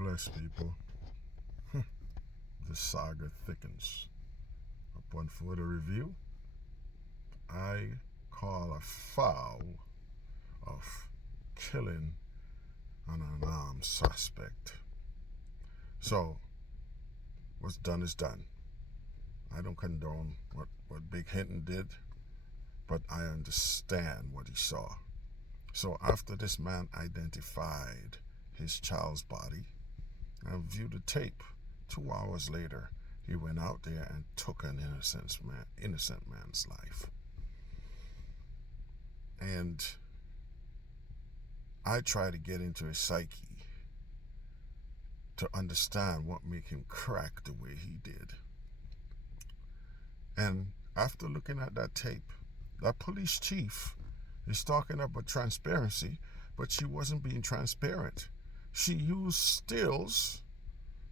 bless, people. The saga thickens. Upon further review, I call a foul of killing an unarmed suspect. So, what's done is done. I don't condone what Big Hinton did, but I understand what he saw. So after this man identified his child's body and viewed the tape, 2 hours later, he went out there and took an innocent man's life. And I try to get into his psyche to understand what made him crack the way he did. And after looking at that tape, that police chief is talking about transparency, but she wasn't being transparent. She used stills.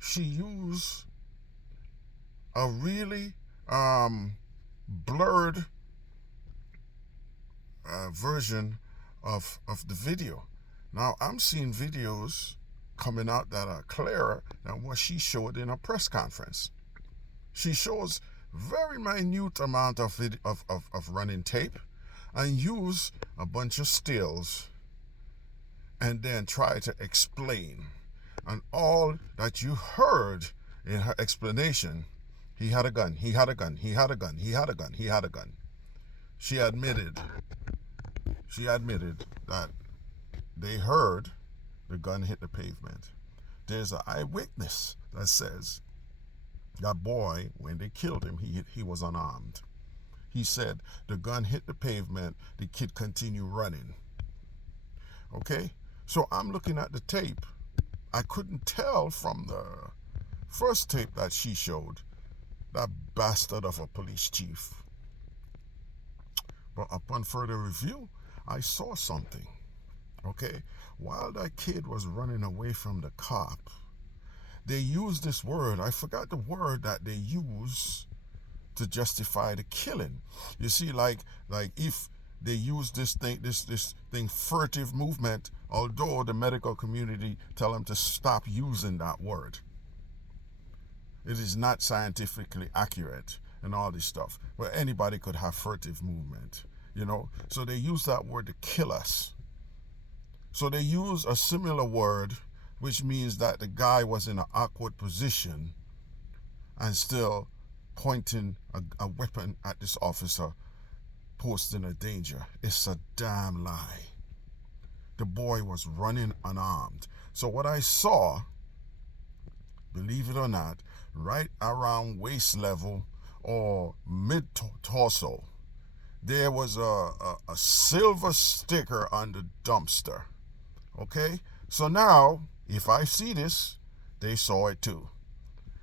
She used a really blurred version of the video. Now, I'm seeing videos coming out that are clearer than what she showed in a press conference. She shows very minute amount of running tape and use a bunch of stills and then try to explain. And all that you heard in her explanation, he had a gun, he had a gun, he had a gun, he had a gun, he had a gun. She admitted that they heard the gun hit the pavement. There's an eyewitness that says that boy, when they killed him, he was unarmed. He said the gun hit the pavement, the kid continued running. Okay? So I'm looking at the tape. I couldn't tell from the first tape that she showed, that bastard of a police chief. But upon further review, I saw something. Okay? While that kid was running away from the cop, they used this word. I forgot the word that they use to justify the killing. You see, like if they use this thing, furtive movement, although the medical community tell them to stop using that word. It is not scientifically accurate and all this stuff. But anybody could have furtive movement, you know. So they use that word to kill us. So they use a similar word, which means that the guy was in an awkward position and still pointing a weapon at this officer, posting a danger. It's a damn lie. The boy was running unarmed. So what I saw, believe it or not, right around waist level or mid-torso, there was a silver sticker on the dumpster. Okay? So now, if I see this, they saw it too.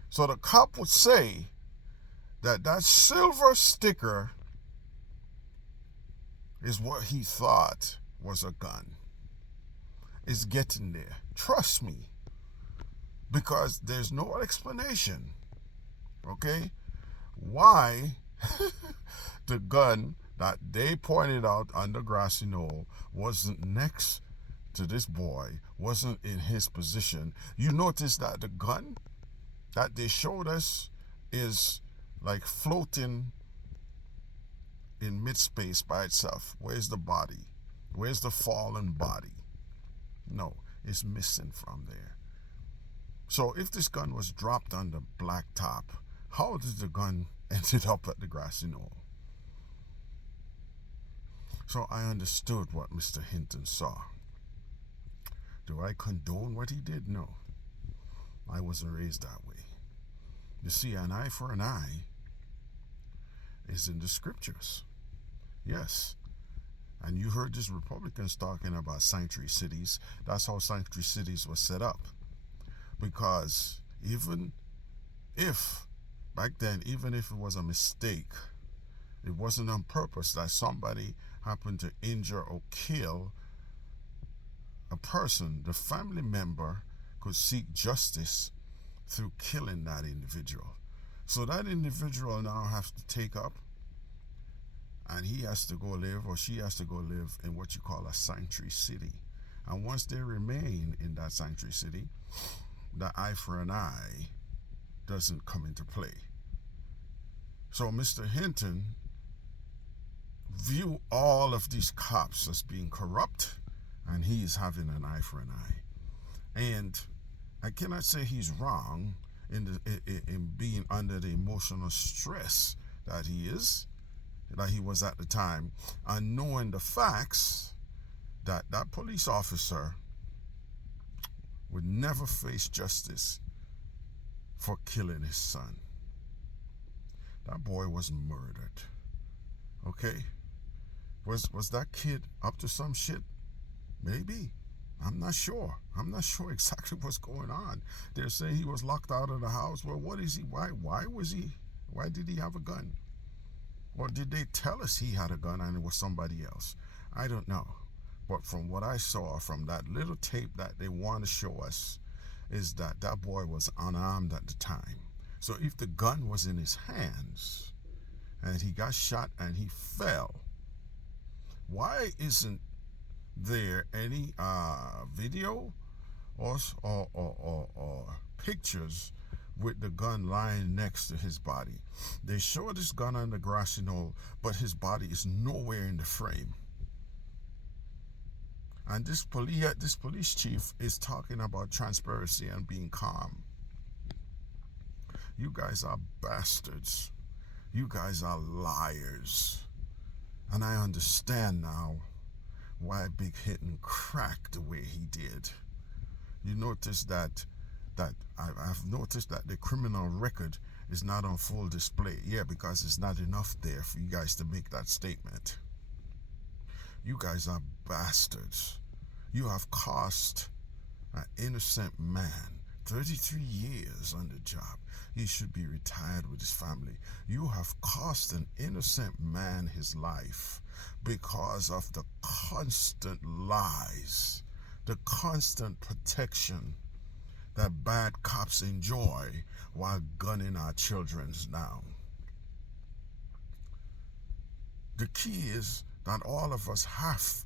So the cop would say that silver sticker is what he thought was a gun. It's getting there. Trust me. Because there's no explanation, okay, why the gun that they pointed out on the grassy knoll wasn't next to this boy, wasn't in his position. You notice that the gun that they showed us is like floating in mid-space by itself. Where's the body? Where's the fallen body? No, it's missing from there. So if this gun was dropped on the blacktop, how did the gun ended up at the grassy knoll? So I understood what Mr. Hinton saw. Do I condone what he did? No. I wasn't raised that way. You see, an eye for an eye is in the scriptures. Yes. And you heard these Republicans talking about sanctuary cities. That's how sanctuary cities were set up. Because even if, back then, even if it was a mistake, it wasn't on purpose that somebody happened to injure or kill a person, the family member could seek justice through killing that individual. So that individual now has to take up, and he has to go live, or she has to go live in what you call a sanctuary city. And once they remain in that sanctuary city, the eye for an eye doesn't come into play. So Mr. Hinton view all of these cops as being corrupt, and he's having an eye for an eye. And I cannot say he's wrong in being under the emotional stress that he was at the time, and knowing the facts that that police officer would never face justice for killing his son. That boy was murdered. Okay? Was that kid up to some shit? Maybe. I'm not sure. I'm not sure exactly what's going on. They're saying he was locked out of the house. Well, what is he? Why did he have a gun? Or did they tell us he had a gun and it was somebody else? I don't know. But from what I saw from that little tape that they want to show us, is that that boy was unarmed at the time. So if the gun was in his hands and he got shot and he fell, why isn't there any video or pictures with the gun lying next to his body? They show this gun on the grassy knoll, but his body is nowhere in the frame. And this police chief is talking about transparency and being calm. You guys are bastards. You guys are liars. And I understand now why Big Hinton cracked the way he did. You notice that I've noticed that the criminal record is not on full display. Yeah, because it's not enough there for you guys to make that statement. You guys are bastards. You have cost an innocent man 33 years on the job. He should be retired with his family. You have cost an innocent man his life because of the constant lies, the constant protection that bad cops enjoy while gunning our children down. The key is that all of us have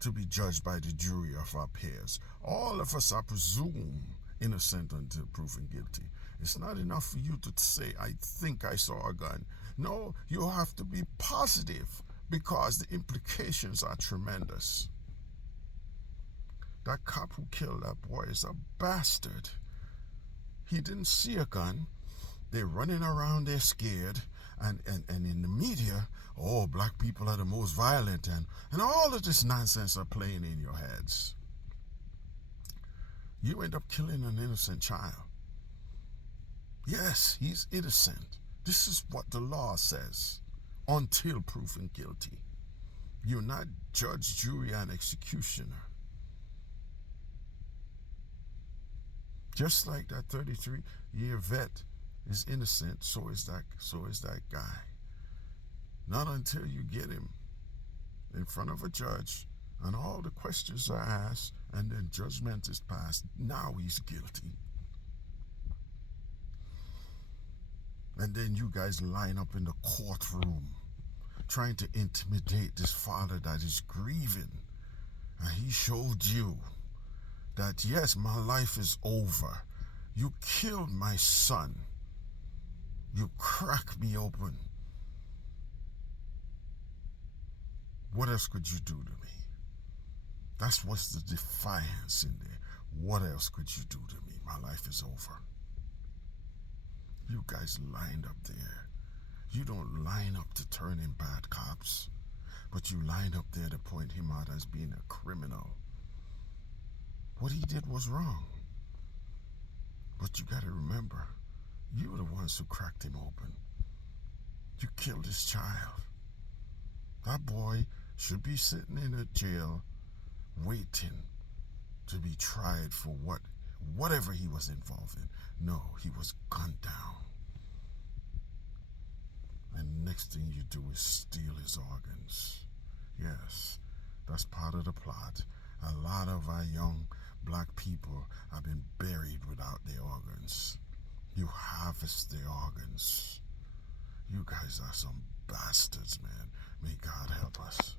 to be judged by the jury of our peers. All of us are presumed innocent until proven guilty. It's not enough for you to say, I think I saw a gun. No, you have to be positive because the implications are tremendous. That cop who killed that boy is a bastard. He didn't see a gun. They're running around, they're scared. And in the media, oh, black people are the most violent, and all of this nonsense are playing in your heads. You end up killing an innocent child. Yes, he's innocent. This is what the law says. Until proven guilty. You're not judge, jury, and executioner. Just like that 33-year vet is innocent, so is that guy. Not until you get him in front of a judge and all the questions are asked and then judgment is passed. Now he's guilty. And then you guys line up in the courtroom trying to intimidate this father that is grieving. And he showed you that, yes, my life is over. You killed my son. You cracked me open. What else could you do to me? That's what's the defiance in there. What else could you do to me? My life is over. You guys lined up there. You don't line up to turn in bad cops, but you lined up there to point him out as being a criminal. What he did was wrong. But you gotta remember, you were the ones who cracked him open. You killed his child. That boy should be sitting in a jail waiting to be tried for whatever he was involved in. No, he was gunned down. And next thing you do is steal his organs. Yes, that's part of the plot. A lot of our young black people have been buried without their organs. You harvest their organs. You guys are some bastards, man. May God help us.